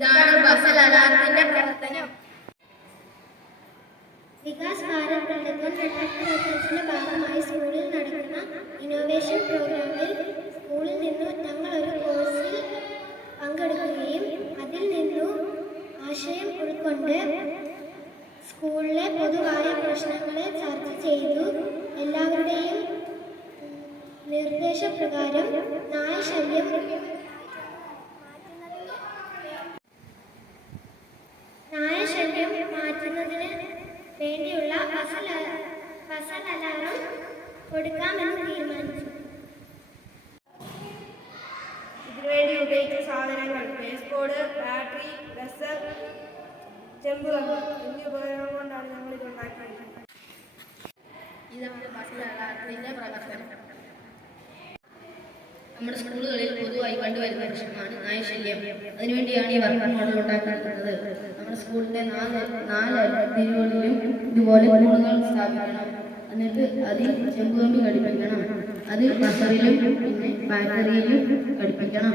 ഇതാണ് ബസൽ അലാറത്തിന്റെ പ്രവർത്തനം. വികാസ് ഭാരത് പ്രവർത്തനം 2025 ഭാഗമായി സ്കൂളിൽ നടക്കുന്ന ഇന്നോവേഷൻ പ്രോഗ്രാമിൽ സ്കൂളിൽ നിന്നും ഞങ്ങൾ ഒരു കോഴ്സിൽ പങ്കെടുക്കുകയും അതിൽ നിന്നും ആശയം ഉൾക്കൊണ്ട് സ്കൂളിലെ പൊതുവായ പ്രശ്നങ്ങളെ ചർച്ച ചെയ്തു. എല്ലാവരുടെയും നിർദ്ദേശപ്രകാരം നായശല്യം മാറ്റുന്നതിന് വേണ്ടിയുള്ള ബസൽ അലാറം കൊടുക്കാമെന്ന് തീരുമാനിച്ചു. ഇതിനുവേണ്ടി ഉപയോഗിച്ച സാധനങ്ങൾ ബേസ്ബോർഡ്, ബാറ്ററി, ബസർ, ചെമ്പ് എന്നീ ഉപകരണങ്ങൾ കൊണ്ടാണ് ഞങ്ങൾ ഇത് ഉണ്ടാക്കിയത്. ഇതാണ് ബസൽ അലാറത്തിന്റെ പ്രവർത്തനം. നമ്മുടെ സ്കൂളുകളിൽ പൊതുവായി കണ്ടുവരുന്ന പ്രശ്നമാണ് നായശല്യം. അതിനുവേണ്ടിയാണ് ഈ വർക്ക് മോഡൽ ഉണ്ടാക്കുന്നത്. നമ്മുടെ സ്കൂളിന്റെ നാല് തിരുവുകളിലും ഇതുപോലെ കൂടുകൾ സ്ഥാപിക്കണം. എന്നിട്ട് അതിൽ ചെമ്പുകമ്പി ഘടിപ്പിക്കണം. അത് ബസറിലും പിന്നെ ബാറ്ററിയിലും ഘടിപ്പിക്കണം.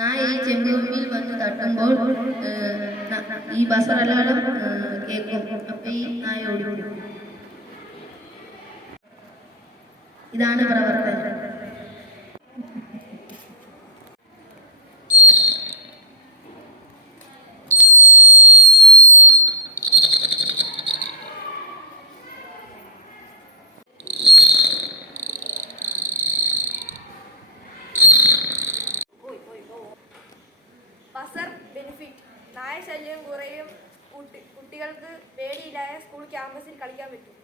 നായ ഈ ചെമ്പുകമ്പിയിൽ വന്ന് തട്ടുമ്പോൾ ഈ ബസർ അലാറം കേൾക്കും. അപ്പൊ ഈ നായ ഓടിക്കും. ഇതാണ് പ്രവർത്തനം. ബസർ ബെനിഫിറ്റ്: നായശല്യം കുറയും. കുട്ടികൾക്ക് പേടിയില്ലാതെ സ്കൂൾ ക്യാമ്പസിൽ കളിക്കാൻ പറ്റും.